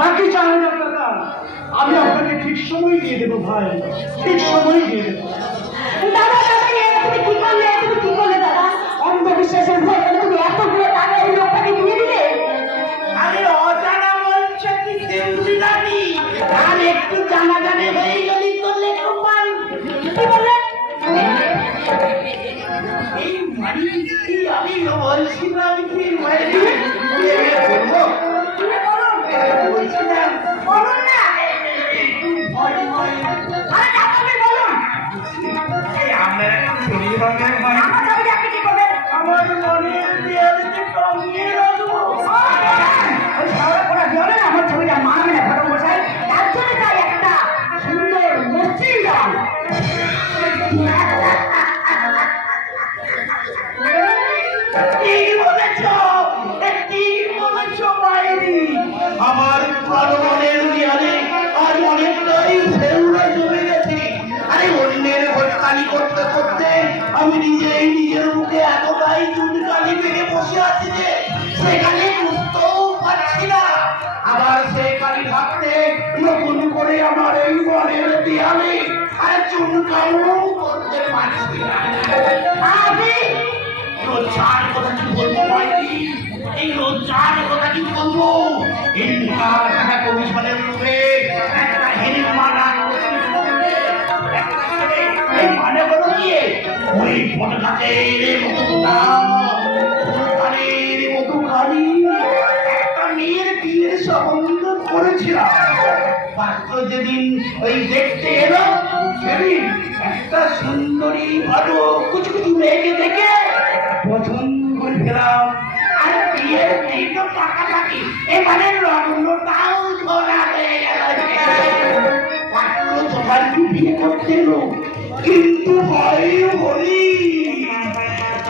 বাকি চার হাজার টাকা আমি আপনাকে ঠিক সময় দিয়ে দেবো ভাই। ঠিক সময় দিয়ে দেবো। দাদা দাদা তুমি কি করলে? তুমি কি করলে দাদা? অন্ধবিশ্বাসের ভয় তুমি এতগুলো টাকা এই লোকটাকে দিয়ে দিলে? আরে অজানা বলছে কি আর একটু জানা জানে হয়ে গেলি তো লেখো পাল কি বললে? এই কি আমি বলছিলাম কি মানে আমি নিজেই নিজের মুখে এতটাই চুনকালি পেরে বসে আছি যে সেখানে বুঝতেও পারছি না। আবার সেখানে থাকতে নতুন করে আমার এই ঘরের দেয়ালে আর চুনকানো ফটকাটের মতো। ফটকাটের মতো গাড়ি একটা বিয়ের সম্বন্ধ করেছিলাম। পাত্র যেদিন ওই দেখতে এলো, সেদিন সুন্দরী ভালো কুচু কুচু মেয়েকে দেখে পছন্দ করে ফেলাম আর বিয়ের দিন তো পাকাপাকি এখানে লগ্নটাও ধরা হয়ে গেল। পাত্র কি বিয়ে করতে কিন্তু ভয় বলি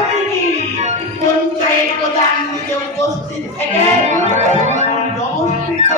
এমনকি পঞ্চায়েত প্রধান নিজে উপস্থিত থেকে নমস্কৃত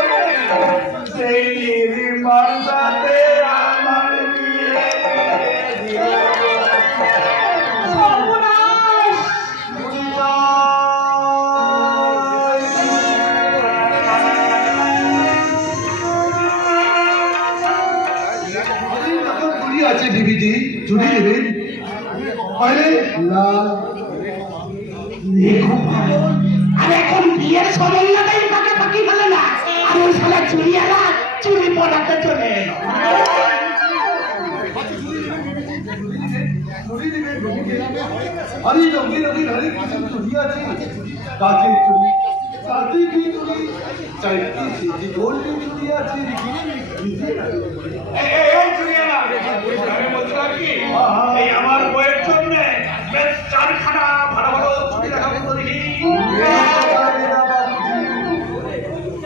আর এখন বিয়ের সমন্বয়টাই পাকে পাকি হলো না। আর ওই শালা চুরি আলা চুরি পড়াতে চলে এলো। আরে রঙে রঙে কিছু চুরি আছে। কাঁচের চুরি কাঁচে কি চুরি চারটি সিটি গোল্ডের চুরি আছে। এই, এই, এই চুরি আলা আমি বলছিলাম কি? আমার বইয়ের জন্য। বেশ চারখানা ভালো ভালো ছবি দেখাবো তো দেখি।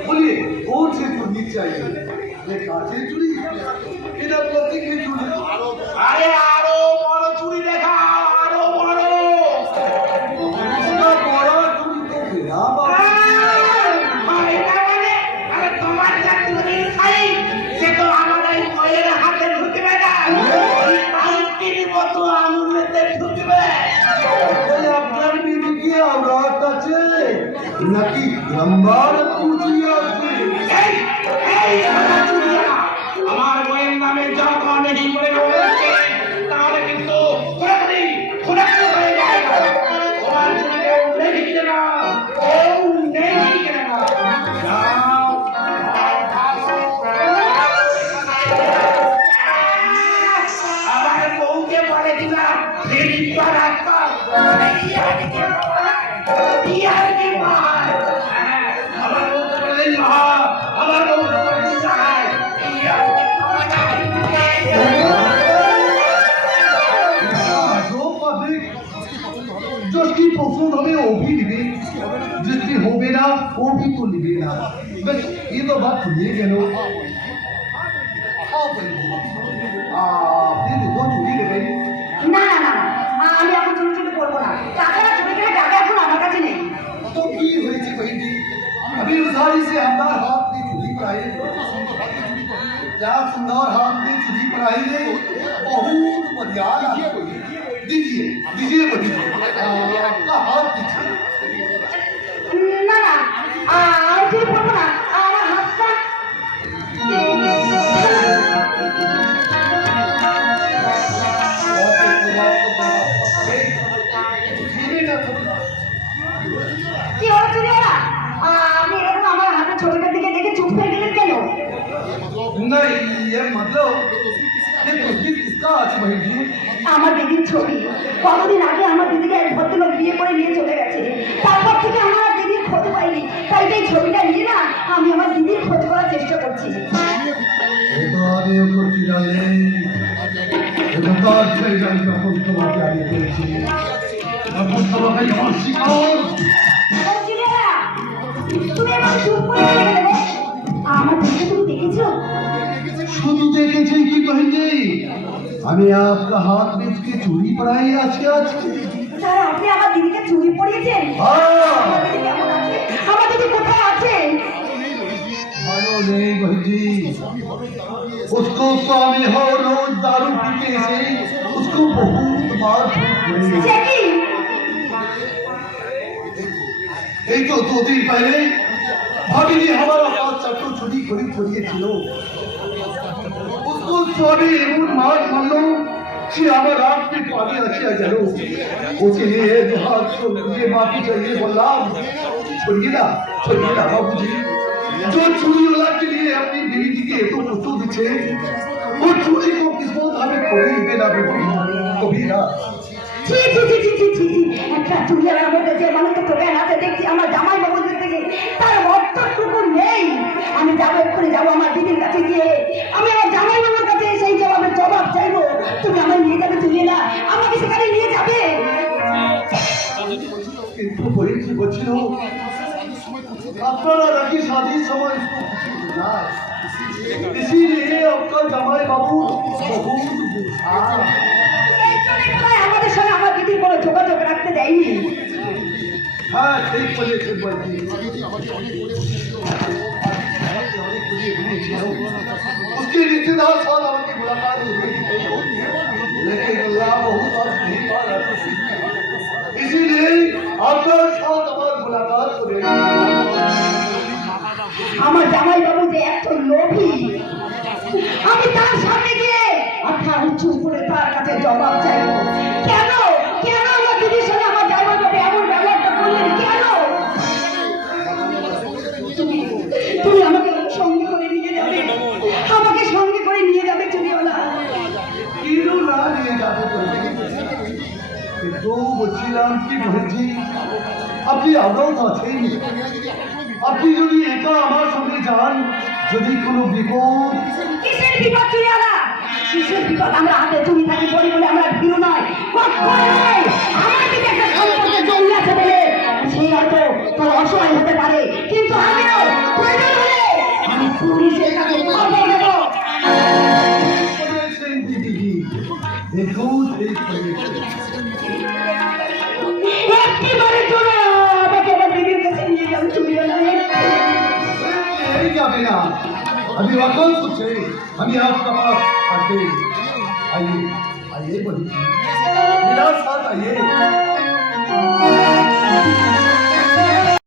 বলি চাই কাছে চুরি এটা প্রতীকের চুরি আরে নাকি এই আমার বইয়ের নামে যখন নেই করে রয়েছে তাহলে কিন্তু পুরোপুরি খুনাখুনি হয়ে যাবে। তোমার চুরিকে নেই কিনে না কেউ নেই কিনে না আমার বউকে বলে দিলাম ফিরি পারাত্মা ইয়ার কি ইয়ার কি মার जो उसकी पसंद হবে वो भी लिखे जिसकी होबे ना वो भी तो लिखे ना बस ये तो बात सुनिए गए दिखाओ बहन আপনি দুটো চুরি দেবেন না না না না, আমি এখন চুরি চুরি করবো না তাছাড়া চুরি করে টাকা এখন আমার কাছে নেই तो की हुई थी बहन जी अभी उधारी से हमदार हाथ में चुरी पढ़ाई क्या सुंदर हाथ में चुरी पढ़ाई है बहुत बढ़िया आपको दीजिए दीजिए बहन नहीं ये मतलब ये तस्वीर किसका আছে बहन जी আমার দিদির ছবি কতদিন আগে আমার দিদিকে এক ভদ্রলোক বিয়ে করে নিয়ে চলে গেছে তারপর থেকে আমার আর দিদির খোঁজ পাইনি তাই এই ছবিটা নিয়ে না আমি আমার দিদির খোঁজ করার চেষ্টা করছি এটা আমি ওকে চিনালে এটা তার ছেলে যখন তোমাকে আমি বলেছি তখন তোমাকে যখন শিকার বলছি রে, তুমি এবার চুপ করে গেলে রে। আমার দিদিকে তুমি দেখেছো শুধু দেখেছি কি बहन जी আমি आपका हाथ में इसकी चूड़ी पढ़ाई আছে আজকে স্যার আপনি আমার দিদিকে চুরি পড়িয়েছেন हाँ আমার দিদি কেমন আছে আমার দিদি কোথায় আছে मानो नहीं बहन जी उसको स्वामी हो रोज दारू पीते से उसको बहुत मार पड़ी সে কি এই তো দুদিন পহলে ভাবিনি हमारा हाथ चट्टू चुरी করে পড়িয়েছিল उसको स्वामी এমন মার মারলো সে আমার রাত্রে পানি আসিয়া গেল ওকে নিয়ে দু হাত দিয়ে মাফি চাইয়ে বললাম छोड़िए ना छोड़िए ना बाबूजी जो चूड़ी वाला के लिए अपनी बीवी जी के तो पुतु दिखे वो चूड़ी को किस्मत हमें कभी देना भी कभी ना ছি ছি ছি ছি ছি ছি ছি একটা চুরিয়ার মধ্যে যে মানুষকে তোকে হাতে দেখছি আমার शादी समय इसको ना इसीलिए आपका जमाई बाबू बहुत बुझा এই চুরিগুলোই আমাদের সঙ্গে আমার দিদির কোনো যোগাযোগ রাখতে দেয়নি हाँ ठीक বলেছে বলছি उसके रिश्तेदार साथ আমাকে मुलाकात हुई लेकिन अल्लाह बहुत आज नहीं पा रहा इसीलिए आपका साथ আমার জামাই বাবু যে এত লোভী, আমি তার সামনে গিয়ে মাথা উঁচু করে তার কাছে জবাব চাইব। কেন? কেন আমার দিদির সঙ্গে আমার জামাই বাবু এমন করলেন? কেন? তুমি আমাকে সঙ্গে করে নিয়ে যাবে। আমাকে সঙ্গে করে নিয়ে যাবে চুরিওয়ালা না নিয়ে যাবে বলছে? বলছিলাম কি বলছি? আপনি আমরাও আপনি যদি একা আমার সঙ্গে যান যদি কোনো বিপদ কিসের বিপদ চুরিওয়ালা কিসের বিপদ? আমরা হাতে চুরি থাকি বলি বলে আমরা ভীরু নয় আমার দিকে একটা সম্পর্কে জমি আছে বলে সেই হয়তো তোর অসহায় হতে পারে। কিন্তু আমিও প্রয়োজন হলে আমি পুলিশের কাছে খবর দেখুন अभी वकल कुछ है हम आपका पास आते आइए आइए बोलिए मेरा साथ आइए